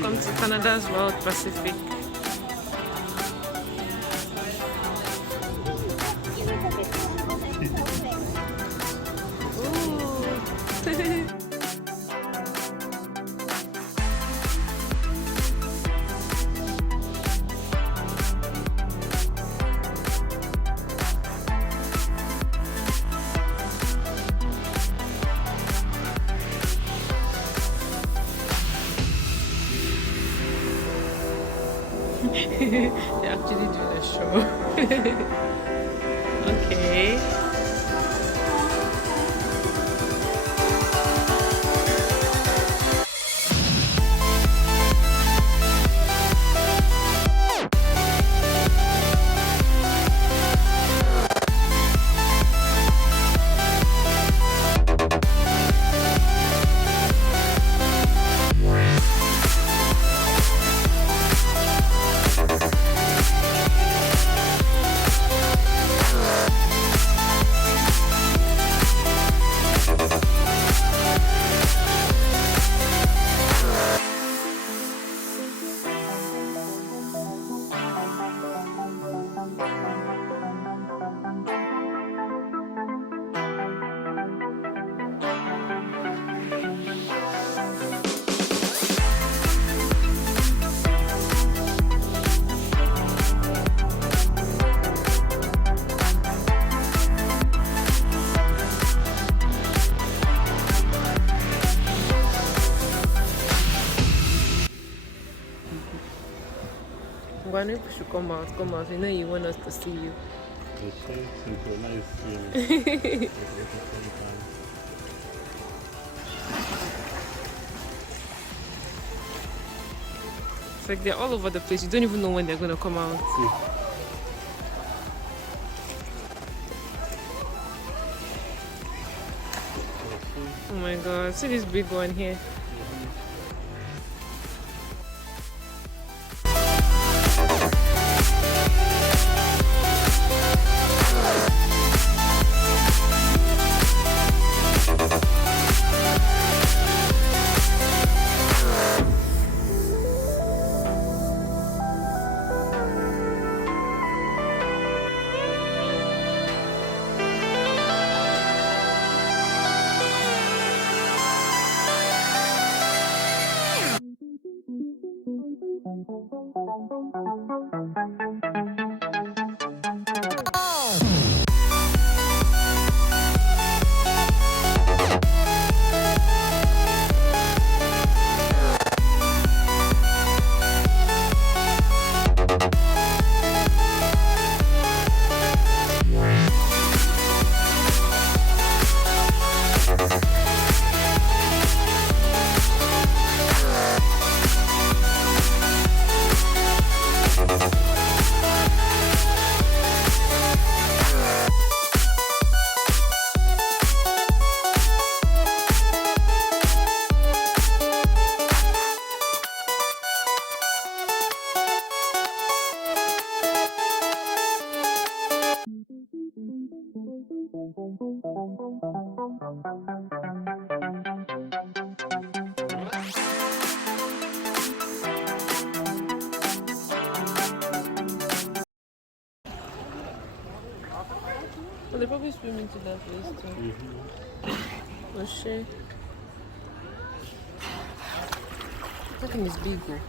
Welcome to Canada's World Pacific. Ooh. They're actually doing a show. Okay. When you should come out, you know you want us to see you. It's like they're all over the place. You don't even know when they're going to come out. Oh my god, see this big one here. Well, they probably swim into that place too. Oh shit. That thing is big though.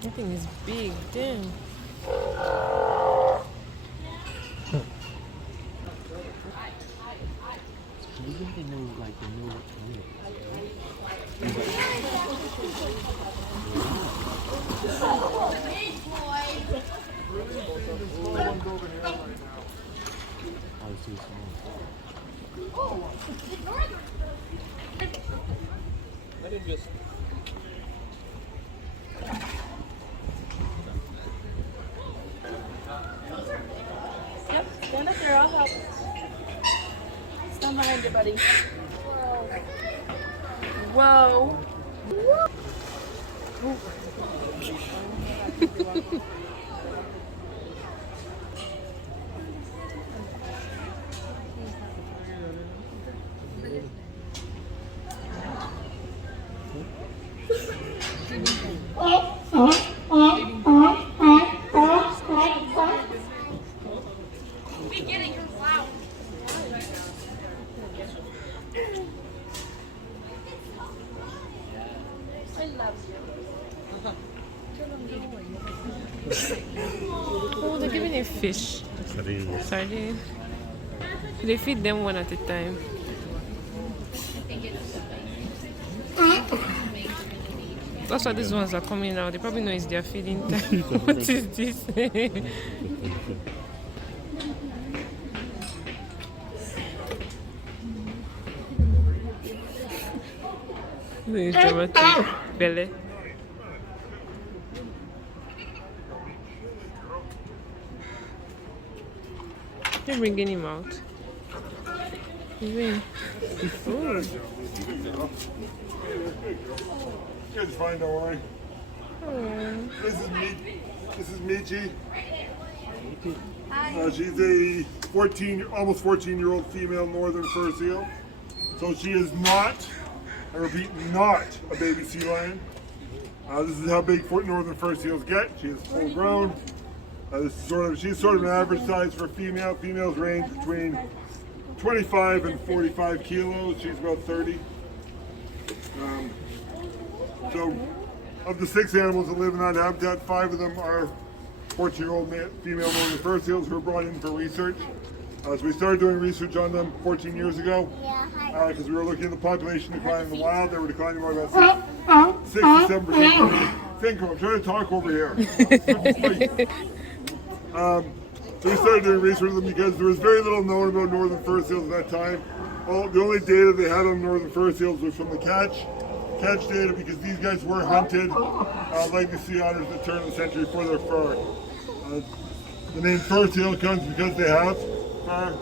That thing is big, damn. They know, like, they know what's on it. I see someone. Let him just. Yep, stand up there, I'll help. Stand behind you, buddy. Wow. Oh, they're giving a fish. Sardine. They feed them one at a time. That's why these ones are coming out. They probably know it's their feeding time. What is this? This is dramatic. Belly. You're bringing him out. Oh. It's fine, don't worry. This is Michi. She's a almost 14-year-old female northern fur seal. So she is not, I repeat, not a baby sea lion. This is how big northern fur seals get. She is full grown. She's sort of an average size for a female. Females range between 25 and 45 kilos. She's about 30. So, of the 6 animals that live in that habitat, 5 of them are 14-year-old female northern fur seals who were brought in for research. So we started doing research on them 14 years ago because we were looking at the population decline in the wild. They were declining by about 6 to 7%. Finko, I'm trying to talk over here. So we started doing research on them because there was very little known about northern fur seals at that time. The only data they had on northern fur seals was from the catch data, because these guys were hunted like the sea otters at the turn of the century for their fur. The name fur seal comes because they have fur.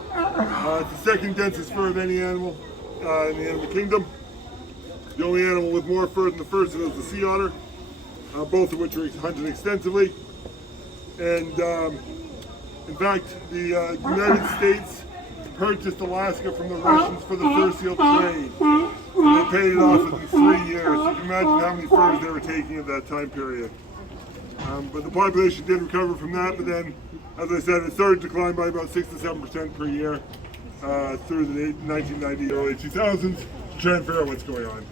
It's the second densest fur of any animal in the animal kingdom. The only animal with more fur than the fur seal is the sea otter, both of which are hunted extensively. And in fact, the United States purchased Alaska from the Russians for the fur seal trade. They paid it off within 3 years. So you can imagine how many furs they were taking at that time period. But the population did recover from that, but then, as I said, it started to decline by about 6 to 7% per year through the 1990s, early 2000s, to try and figure out what's going on.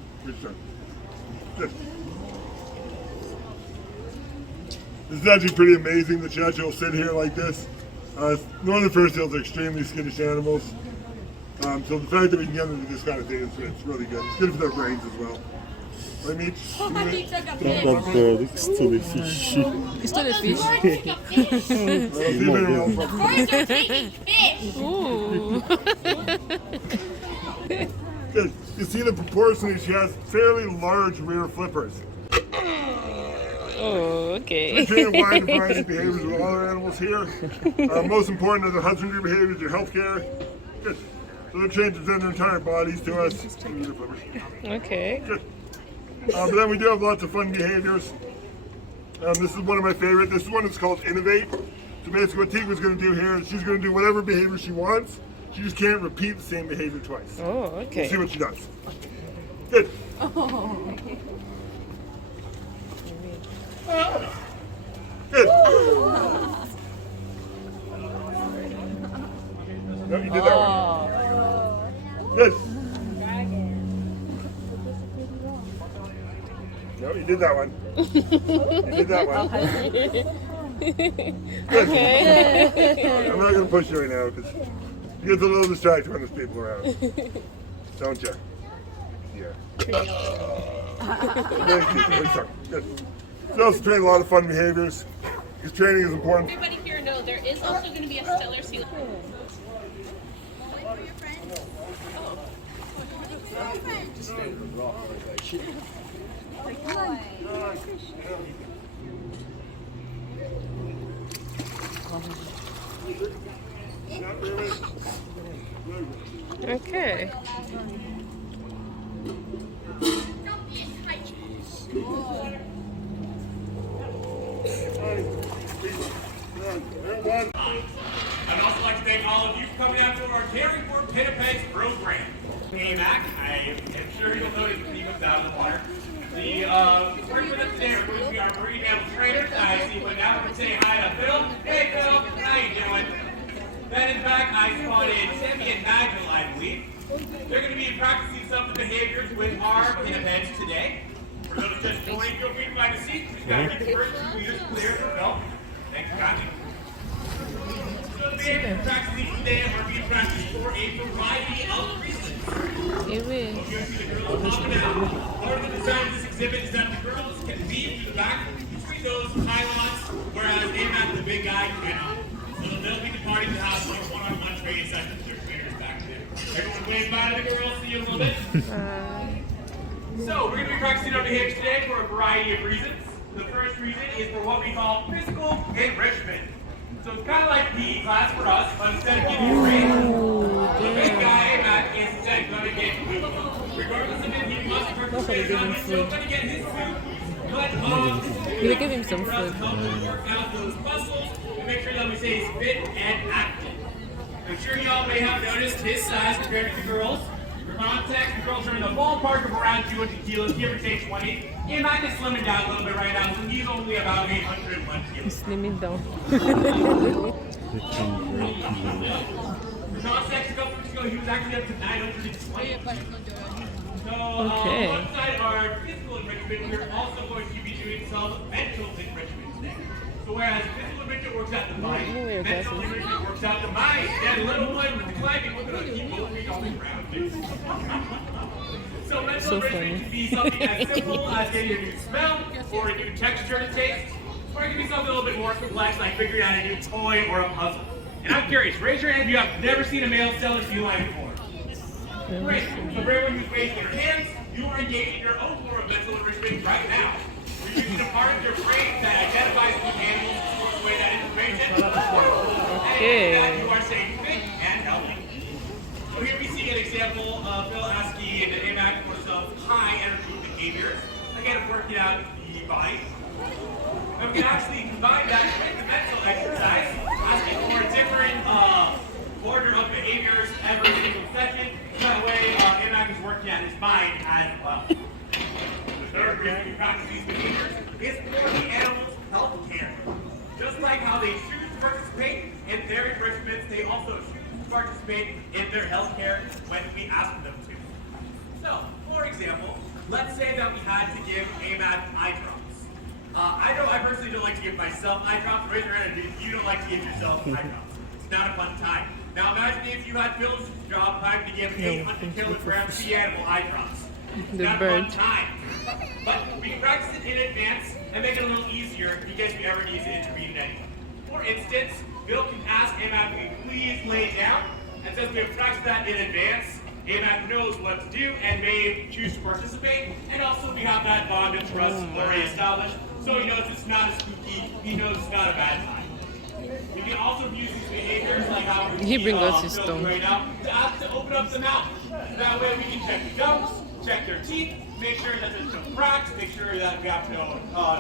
This is actually pretty amazing that she actually will sit here like this. Northern fur seals are extremely skittish animals. So the fact that we can get them to this kind of thing, it's really good. It's good for their brains as well. I mean, That bird is still a fish. It's still a fish? Ooh. You see the proportionally, she has fairly large rear flippers. Oh, okay. We train a wide variety of behaviors with all our animals here. Most important are the husbandry behaviors, your healthcare. Good. So they're trained to send their entire bodies to us. Okay. Good. But then we do have lots of fun behaviors. This is one of my favorite. This is one that's called Innovate. So basically what Tigua's going to do here is she's going to do whatever behavior she wants. She just can't repeat the same behavior twice. Oh, okay. We'll see what she does. Good. Oh. Good. No, you did that one. Good. No, you did that one. You did that one. Good. I'm not going to push you right now because you get a little distracted when there's people around. Don't you? Yeah. Good. We also train a lot of fun behaviors because training is important. Everybody here knows there is also going to be a stellar seal. Okay. I'd also like to thank all of you for coming out to our Caring for Winnipeg's program. Hey Mac, I am sure you'll notice when he comes out of the water. The working with us today are going to be our Marina trainers. I see one now. We're say hi to Phil. Hey Phil, how you doing? Then in fact, I spotted Sammy and Nigel, I believe. They're going to be practicing some of the behaviors with our Winnipeg today. For those just joining, feel free to find a seat. We've got the first 2 meters clear for Phil. Thanks, Connie. So the behaviors we're practicing today are being practiced for a variety of reasons. Part of the design of this exhibit is that the girls can weave through the back between those pylons, whereas Amac, the big guy, cannot. So they'll be departing the house like one-on-one training sessions with their trainers back there. Everyone wave bye to the girls, see you in a little bit. So we're going to be practicing our behaviors today for a variety of reasons. The first reason is for what we call physical enrichment. So it's kind of like PE class for us, but instead of giving you grades, the big guy Amac is instead going to get food. Regardless of it, he must participate on it, so he's going to get his food. But We'll give him some food. Work out those muscles and make sure that we stay fit and active. I'm sure y'all may have noticed his size compared to the girls. For context, the girls are in the ballpark of around 200 kilos, give or take 20. He might just slimming down a little bit right now, so he's only about 801 kilos. Slimming down. For context, a couple weeks ago, he was actually up to 920. So, Okay. alongside our physical enrichment, we're also going to be doing some mental enrichment today. So whereas physical enrichment works out the body, mental enrichment works out the mind. That little one with the climbing, we're going to keep moving on the ground. So mental enrichment can be something as simple as getting a new smell or a new texture to taste, or it can be something a little bit more complex like figuring out a new toy or a puzzle. And I'm curious, raise your hand if you have never seen a male stellar sea lion before. Great. So for everyone who's raising their hands, you are engaging your own form of mental enrichment right now. You're using a part of your brain that identifies with animals to store away that information. Okay. And you are staying fit and healthy. So here we see an example of Phil asking Amac for some high energy behaviors. Again, working out the body. And we can actually combine that with the mental exercise, asking for different order of behaviors every single session. That way, Amac is working at his mind as well. The third reason we practice these behaviors is for the animal's health care. Just like how they choose to participate in their enrichments, they also choose to participate in their health care when we ask them to. So, for example, let's say that we had to give Amac eye drops. I know I personally don't like to give myself eye drops. Raise your hand if you don't like to give yourself eye drops. It's not a fun time. Now imagine if you had Phil's job time to give 800 kilogram sea animal eye drops. It's not a fun time. But we can practice it in advance and make it a little easier in case we ever need to intervene in anyone. For instance, Phil can ask Amac to please lay down, and since we have practiced that in advance, Amac knows what to do and may choose to participate, and also we have that bond of trust already established, so he knows it's not a spooky, he knows it's not a bad time. We can also use these behaviors like how we He brings us his tongue right now to ask to open up the mouth. That way we can check the gums, check their teeth, make sure that there's no cracks, make sure that we have no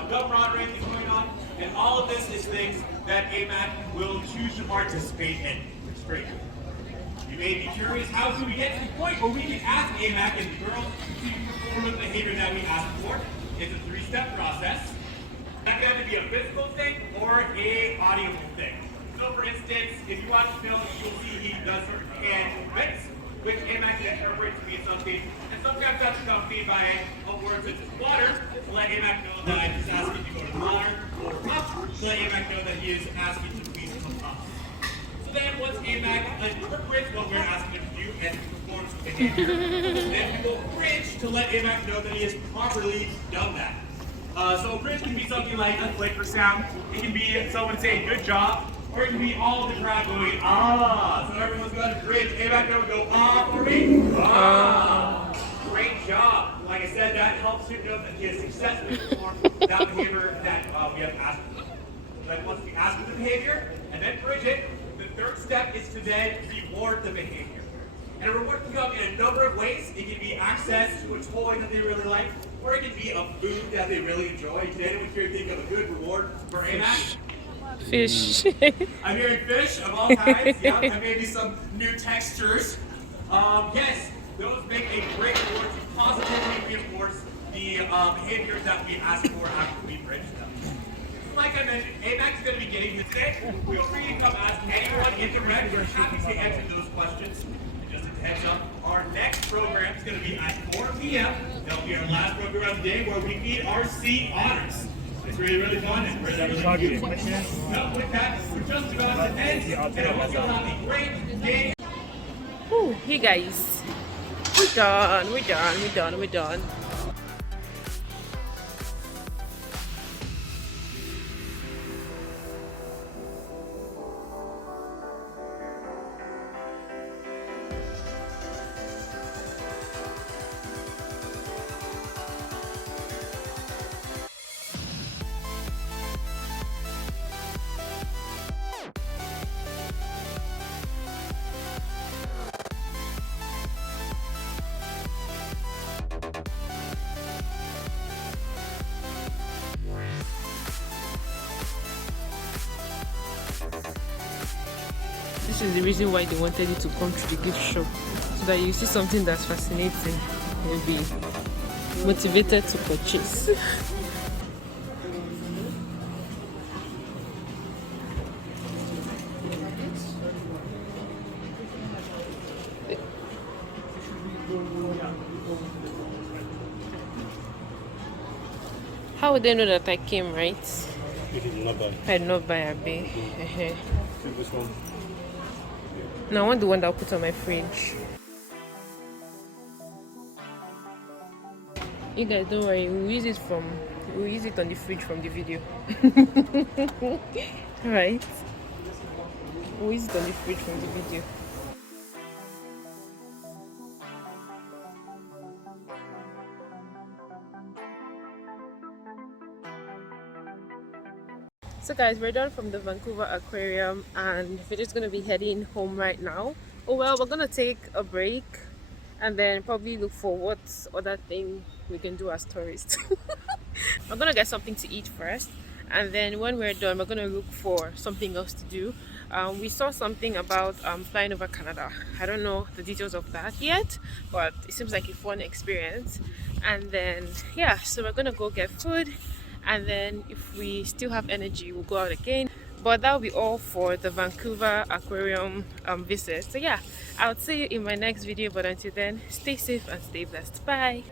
gum rot or anything going on. And all of this is things that Amac will choose to participate in. It's great. You may be curious, how do we get to the point where we can ask Amac and the girls to perform the behavior that we asked for? It's a 3-step process. That can either be a physical thing or a audible thing. So for instance, if you watch the film, you'll see he does certain hand movements, which Amac can interpret to mean something. And sometimes that's accompanied by a word such as water, to let Amac know that he's asking to go to the water, or up, to let Amac know that he is asking to please come up. So then once Amac interprets what we're asking him to do and performs the behavior, then we will bridge to let Amac know that he has properly done that. So a bridge can be something like a clicker sound. It can be someone saying good job, or it can be all of the crowd going ah. So everyone's got a bridge. Amac know go ah for me. Ah. Great job. Like I said, that helps him know that he has successfully performed that behavior that we have asked him. Then once we ask him the behavior and then bridge it, the third step is to then reward the behavior. And a reward can come in a number of ways. It can be access to a toy that they really like, or it can be a food that they really enjoy. Can anyone here think of a good reward for AMAC? Fish. I'm hearing fish of all kinds. Yeah, and maybe some new textures. Yes, those make a great reward to positively reinforce the behaviors that we ask for after we bridge them. Like I mentioned, AMAC is going to be getting this today. Feel free to come ask anyone in the red. We're happy to answer those questions. And just a heads up, our next program is going to be at 4 p.m. That'll be our last program of the day where we meet our C honors. It's really, really fun. And we're really good. Well, with that, we're just about to end. And I hope you'll have a great day. Ooh, hey guys. We're done. This is the reason why they wanted you to come to the gift shop, so that you see something that's fascinating, you'll be motivated to purchase. How would they know that I came, right? You did not buy. I did not buy a bay. This one. No, I want the one that I'll put on my fridge. You guys don't worry, we'll use it on the fridge from the video. Right? We'll use it on the fridge from the video. So guys, we're done from the Vancouver Aquarium and we're just going to be heading home right now. Oh well, we're going to take a break and then probably look for what other thing we can do as tourists. We're going to get something to eat first, and then when we're done, we're going to look for something else to do. We saw something about flying over Canada. I don't know the details of that yet, but it seems like a fun experience. And then yeah, so we're going to go get food. And then if we still have energy, we'll go out again. But that'll be all for the Vancouver Aquarium visit. So yeah, I'll see you in my next video, but until then, stay safe and stay blessed. Bye.